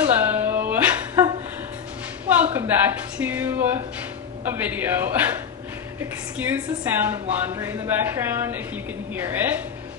Hello! Welcome back to a video. Excuse the sound of laundry in the background if you can hear it,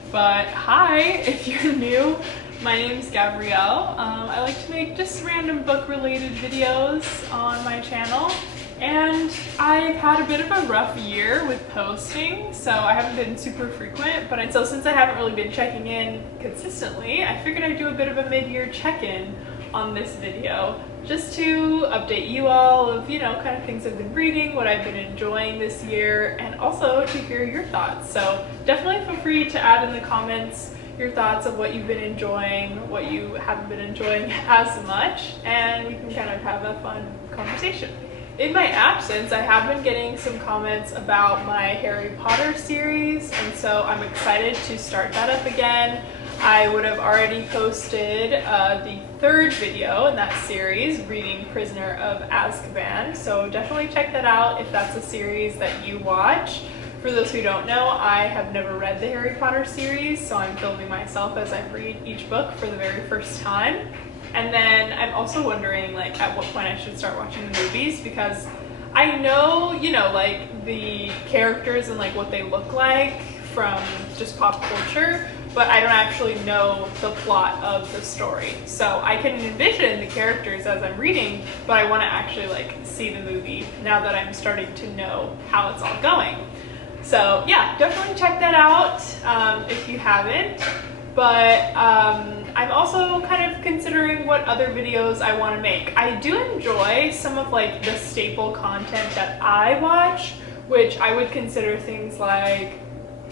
but hi if you're new. My name's Gabrielle. I like to make just random book related videos on my channel, and I've had a bit of a rough year with posting, so I haven't been super frequent, but since I haven't really been checking in consistently, I figured I'd do a bit of a mid-year check-in on this video just to update you all of, kind of things I've been reading, what I've been enjoying this year, and also to hear your thoughts. So definitely feel free to add in the comments your thoughts of what you've been enjoying, what you haven't been enjoying as much, and we can kind of have a fun conversation. In my absence, I have been getting some comments about my Harry Potter series, and so I'm excited to start that up again. I would have already posted the third video in that series, Reading Prisoner of Azkaban, so definitely check that out if that's a series that you watch. For those who don't know, I have never read the Harry Potter series, so I'm filming myself as I read each book for the very first time. And then I'm also wondering at what point I should start watching the movies, because I know, like the characters and what they look like from just pop culture, but I don't actually know the plot of the story. So I can envision the characters as I'm reading, but I want to actually see the movie now that I'm starting to know how it's all going. So yeah, definitely check that out if you haven't. But I'm also kind of considering what other videos I want to make. I do enjoy some of the staple content that I watch, which I would consider things like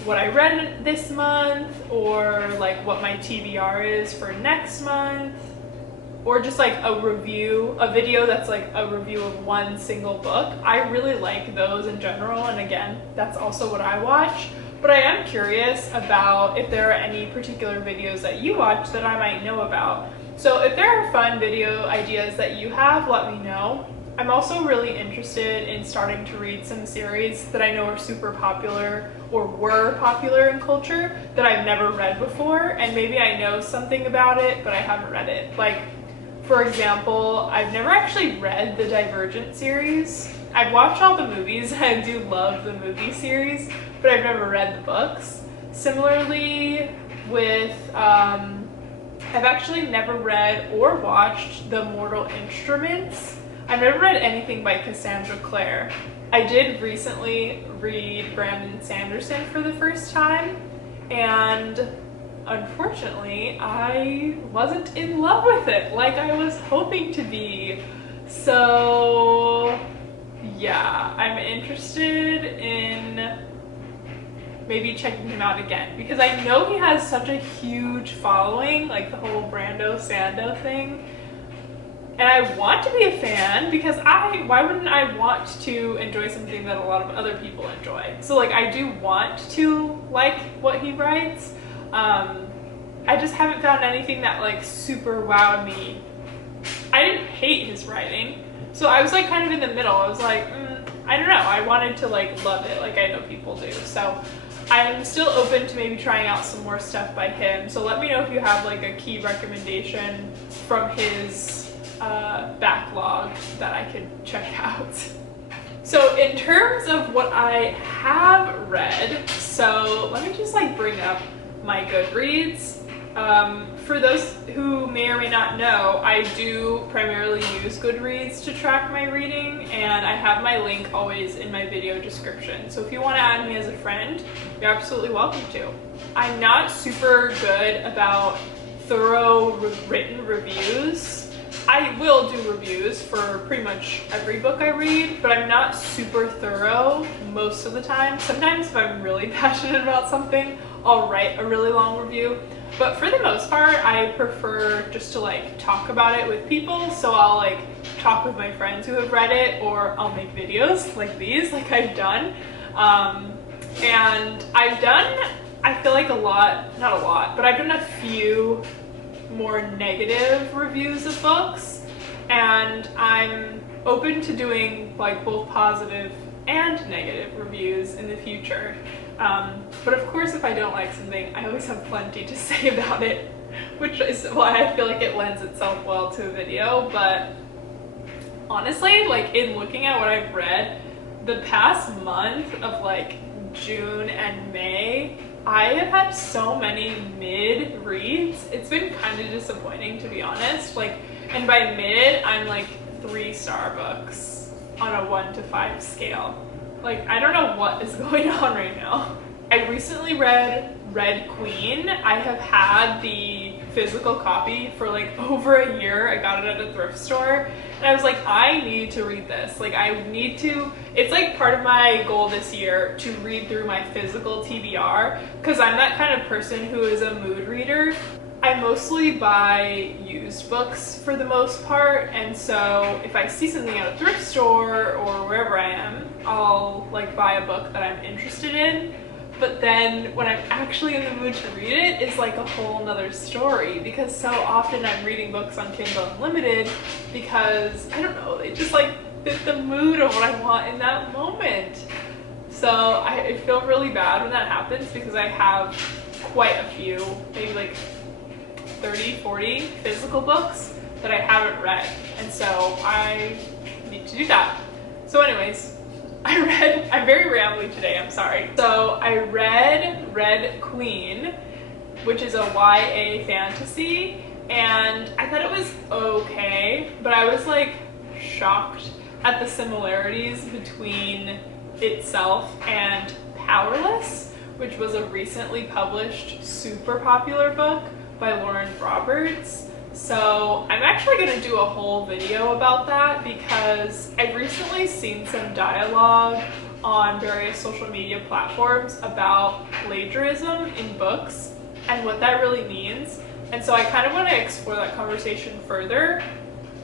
what I read this month, or what my TBR is for next month, or just a review, a video that's a review of one single book. I really like those in general, and again, that's also what I watch. But I am curious about if there are any particular videos that you watch that I might know about. So if there are fun video ideas that you have, let me know. I'm also really interested in starting to read some series that I know are super popular or were popular in culture that I've never read before, and maybe I know something about it, but I haven't read it. For example, I've never actually read the Divergent series. I've watched all the movies, I do love the movie series, but I've never read the books. Similarly with, I've actually never read or watched The Mortal Instruments. I've never read anything by Cassandra Clare. I did recently read Brandon Sanderson for the first time, and unfortunately, I wasn't in love with it like I was hoping to be. So yeah, I'm interested in maybe checking him out again, because I know he has such a huge following, the whole Brando Sando thing. And I want to be a fan, because why wouldn't I want to enjoy something that a lot of other people enjoy? So I do want to like what he writes. I just haven't found anything that super wowed me. I didn't hate his writing, so I was kind of in the middle. I was I don't know, I wanted to love it like I know people do. So I'm still open to maybe trying out some more stuff by him. So let me know if you have a key recommendation from his backlog that I could check out. So in terms of what I have read, so let me just bring up my Goodreads. For those who may or may not know, I do primarily use Goodreads to track my reading, and I have my link always in my video description. So if you want to add me as a friend, you're absolutely welcome to. I'm not super good about thorough written reviews. I will do reviews for pretty much every book I read, but I'm not super thorough most of the time. Sometimes if I'm really passionate about something, I'll write a really long review. But for the most part, I prefer just to talk about it with people. So I'll talk with my friends who have read it, or I'll make videos like these, I've done. And I've done, I feel a lot, not a lot, but I've done a few more negative reviews of books, and I'm open to doing both positive and negative reviews in the future. But of course, if I don't like something, I always have plenty to say about it. which is why I feel like it lends itself well to a video. But honestly, like in looking at what I've read, the past month of like June and May, I have had so many mid reads. It's been kind of disappointing, to be honest. Like, and by mid, I'm like 3-star books on a 1 to 5 scale. Like, I don't know what is going on right now. I recently read Red Queen. I have had the physical copy for like over a year. I got it at a thrift store and I was like, I need to read this. Like, I need to, it's like part of my goal this year to read through my physical TBR, because I'm that kind of person who is a mood reader. I mostly buy used books for the most part, and so if I see something at a thrift store or wherever I am, I'll like buy a book that I'm interested in. But then when I'm actually in the mood to read it, it's like a whole nother story, because so often I'm reading books on Kindle Unlimited because, I don't know, they just like fit the mood of what I want in that moment. So I feel really bad when that happens, because I have quite a few, maybe like 30, 40 physical books that I haven't read, and so I need to do that. So anyways, I'm very rambly today, I'm sorry. So I read Red Queen, which is a YA fantasy, and I thought it was okay, but I was like shocked at the similarities between itself and Powerless, which was a recently published super popular book by Lauren Roberts. So I'm actually going to do a whole video about that, because I've recently seen some dialogue on various social media platforms about plagiarism in books and what that really means. And so I kind of want to explore that conversation further.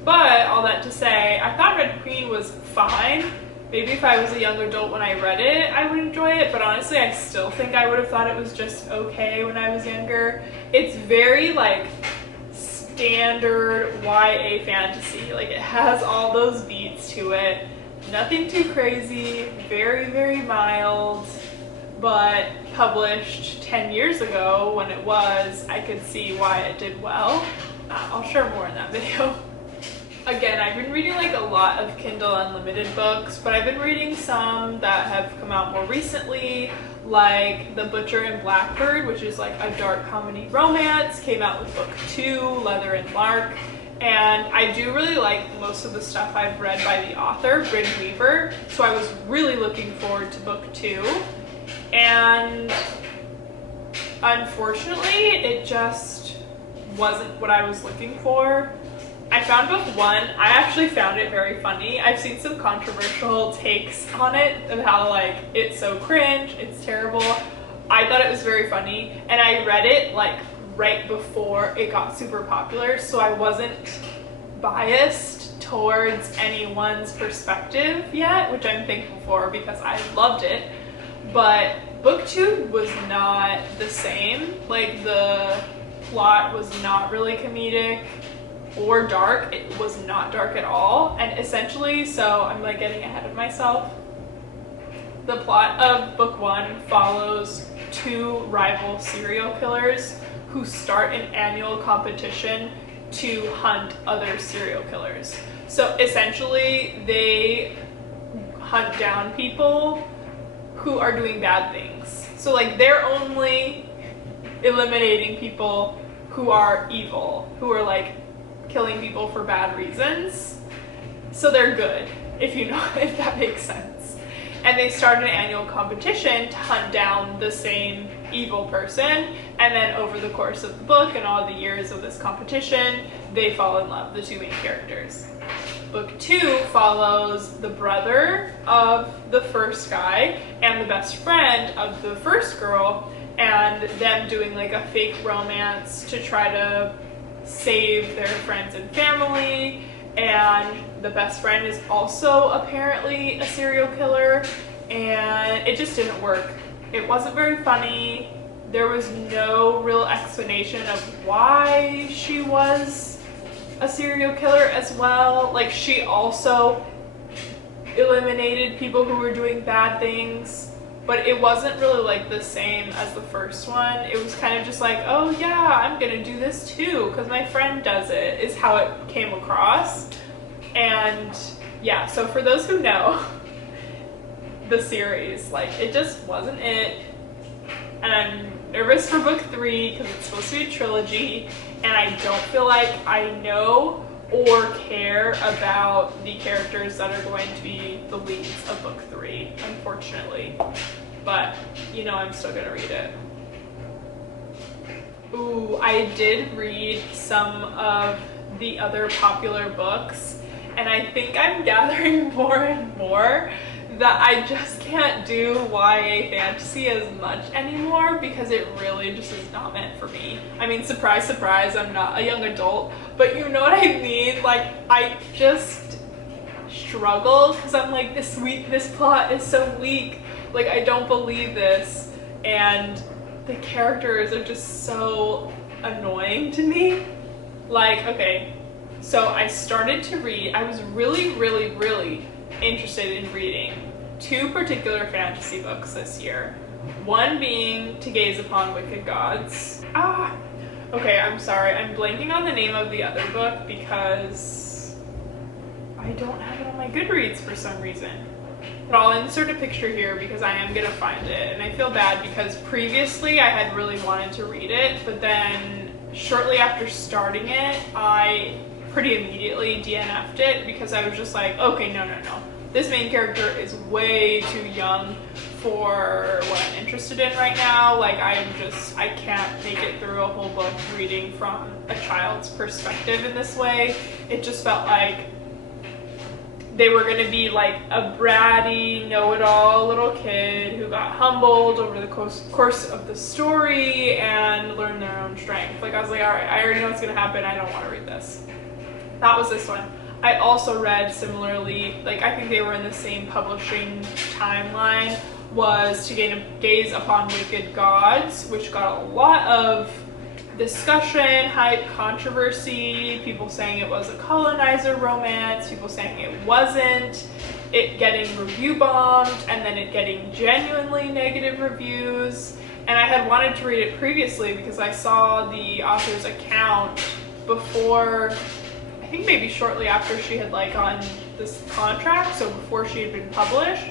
But all that to say, I thought Red Queen was fine. Maybe if I was a young adult when I read it, I would enjoy it, but honestly, I still think I would have thought it was just okay when I was younger. It's very like standard YA fantasy. Like, it has all those beats to it. Nothing too crazy, very, very mild, but published 10 years ago when it was, I could see why it did well. I'll share more in that video. Again, I've been reading like a lot of Kindle Unlimited books, but I've been reading some that have come out more recently, like The Butcher and Blackbird, which is like a dark comedy romance, came out with book 2, Leather and Lark, and I do really like most of the stuff I've read by the author, Bryn Weaver, so I was really looking forward to book 2, and unfortunately, it just wasn't what I was looking for. I found book 1, I actually found it very funny. I've seen some controversial takes on it of how like it's so cringe, it's terrible. I thought it was very funny, and I read it like right before it got super popular, so I wasn't biased towards anyone's perspective yet, which I'm thankful for because I loved it. But book 2 was not the same. Like, the plot was not really comedic or dark. It was not dark at all, and essentially, so I'm like getting ahead of myself, the plot of book 1 follows 2 rival serial killers who start an annual competition to hunt other serial killers. So essentially, they hunt down people who are doing bad things. So like, they're only eliminating people who are evil, who are like killing people for bad reasons. So they're good, if you know, if that makes sense. And they start an annual competition to hunt down the same evil person, and then over the course of the book and all the years of this competition, they fall in love, the 2 main characters. Book 2 follows the brother of the first guy and the best friend of the first girl, and them doing like a fake romance to try to save their friends and family. And the best friend is also apparently a serial killer, and it just didn't work. It wasn't very funny. There was no real explanation of why she was a serial killer as well. Like, she also eliminated people who were doing bad things. but it wasn't really like the same as the first one. It was kind of just like, oh yeah, I'm gonna do this too because my friend does it, is how it came across. And yeah, so for those who know the series, like, it just wasn't it. And I'm nervous for book 3 because it's supposed to be a trilogy, and I don't feel like I know or care about the characters that are going to be the leads of book 3, unfortunately. But, you know, I'm still gonna read it. Ooh, I did read some of the other popular books, and I think I'm gathering more and more that I just can't do YA fantasy as much anymore because it really just is not meant for me. I mean, surprise, surprise, I'm not a young adult, but you know what I mean? Like, I just struggle because I'm like, this plot is so weak. Like, I don't believe this, and the characters are just so annoying to me. Like, okay, so I started to read, I was really, really, really interested in reading 2 particular fantasy books this year. One being To Gaze Upon Wicked Gods. Okay, I'm sorry, I'm blanking on the name of the other book because I don't have it on my Goodreads for some reason. But I'll insert a picture here because I am gonna find it, and I feel bad because previously I had really wanted to read it, but then shortly after starting it, I pretty immediately DNF'd it because I was just like, okay, no. This main character is way too young for what I'm interested in right now. Like, I can't make it through a whole book reading from a child's perspective in this way. It just felt like they were gonna be like a bratty, know-it-all little kid who got humbled over the course of the story and learned their own strength. Like, I was like, all right, I already know what's gonna happen. I don't want to read this. That was this one. I also read similarly, like, I think they were in the same publishing timeline, was To Gaze Upon Wicked Gods, which got a lot of discussion, hype, controversy, people saying it was a colonizer romance, people saying it wasn't, it getting review bombed, and then it getting genuinely negative reviews. And I had wanted to read it previously because I saw the author's account before, I think maybe shortly after she had like gotten this contract, so before she had been published.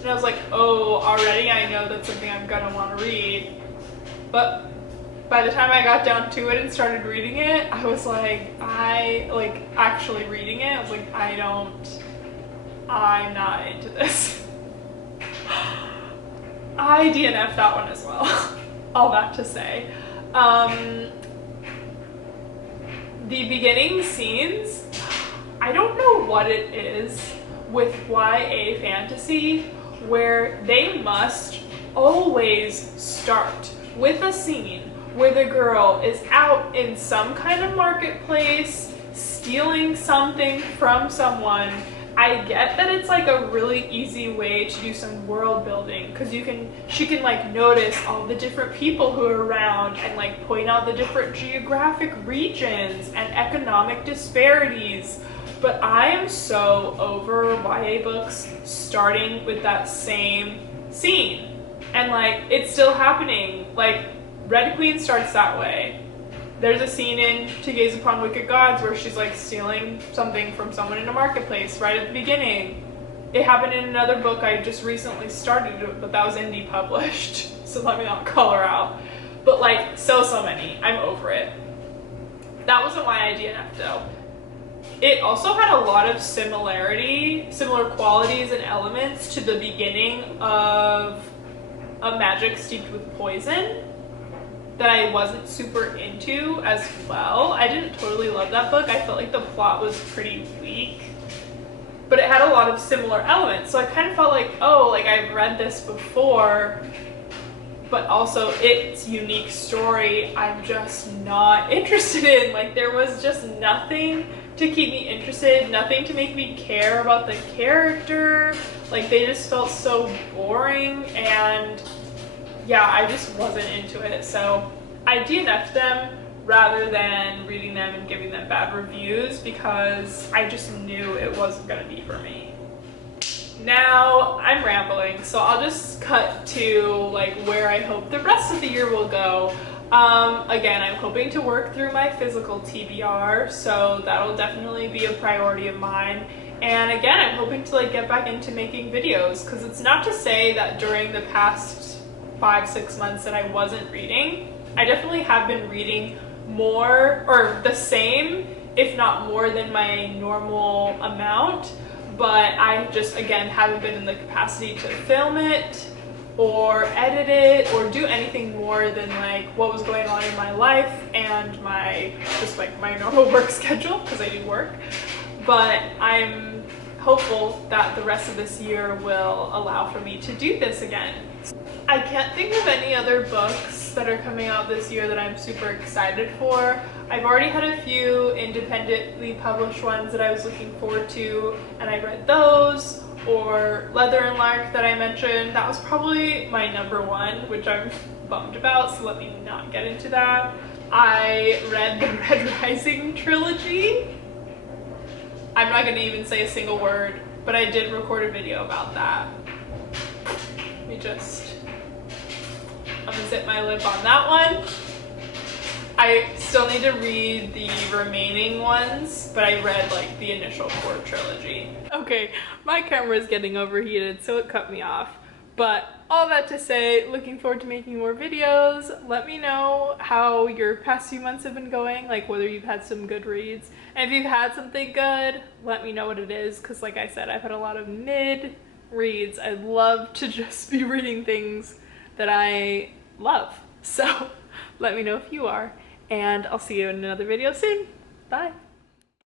And I was like, oh, already I know that's something I'm gonna want to read. But by the time I got down to it and started reading it, I was like, actually reading it, I was like, I'm not into this. I DNF'd that one as well. All that to say. The beginning scenes, I don't know what it is with YA fantasy where they must always start with a scene where the girl is out in some kind of marketplace stealing something from someone. I get that it's like a really easy way to do some world building because she can like notice all the different people who are around and like point out the different geographic regions and economic disparities. But I am so over YA books starting with that same scene. And like, it's still happening. Like, Red Queen starts that way. There's a scene in To Gaze Upon Wicked Gods where she's like stealing something from someone in a marketplace right at the beginning. It happened in another book I just recently started, but that was indie published, so let me not call her out. But like, so many. I'm over it. That wasn't why I DNF'd though. It also had a lot of similar qualities and elements to the beginning of A Magic Steeped with Poison that I wasn't super into as well. I didn't totally love that book. I felt like the plot was pretty weak, but it had a lot of similar elements. So I kind of felt like, oh, like I've read this before, but also its unique story I'm just not interested in. Like, there was just nothing to keep me interested, nothing to make me care about the character. Like, they just felt so boring, and yeah, I just wasn't into it. So I DNF'd them rather than reading them and giving them bad reviews because I just knew it wasn't gonna be for me. Now I'm rambling, so I'll just cut to like where I hope the rest of the year will go. Again, I'm hoping to work through my physical TBR, so that'll definitely be a priority of mine. And again, I'm hoping to like get back into making videos, because it's not to say that during the past 5-6 months that I wasn't reading. I definitely have been reading more, or the same, if not more than my normal amount, but I just, again, haven't been in the capacity to film it or edit it or do anything more than like what was going on in my life and my, just like my normal work schedule, because I do work. But I'm hopeful that the rest of this year will allow for me to do this again. I can't think of any other books that are coming out this year that I'm super excited for. I've already had a few independently published ones that I was looking forward to, and I read those. Or Leather and Lark that I mentioned, that was probably my #1, which I'm bummed about, so let me not get into that. I read the Red Rising trilogy. I'm not gonna even say a single word, but I did record a video about that. Let me just, I'm gonna zip my lip on that one. I still need to read the remaining ones, but I read like the initial core trilogy. Okay, my camera is getting overheated, so it cut me off. But all that to say, looking forward to making more videos. Let me know how your past few months have been going, like whether you've had some good reads. And if you've had something good, let me know what it is, because like I said, I've had a lot of mid reads. I'd love to just be reading things that I love. So let me know if you are. And I'll see you in another video soon. Bye.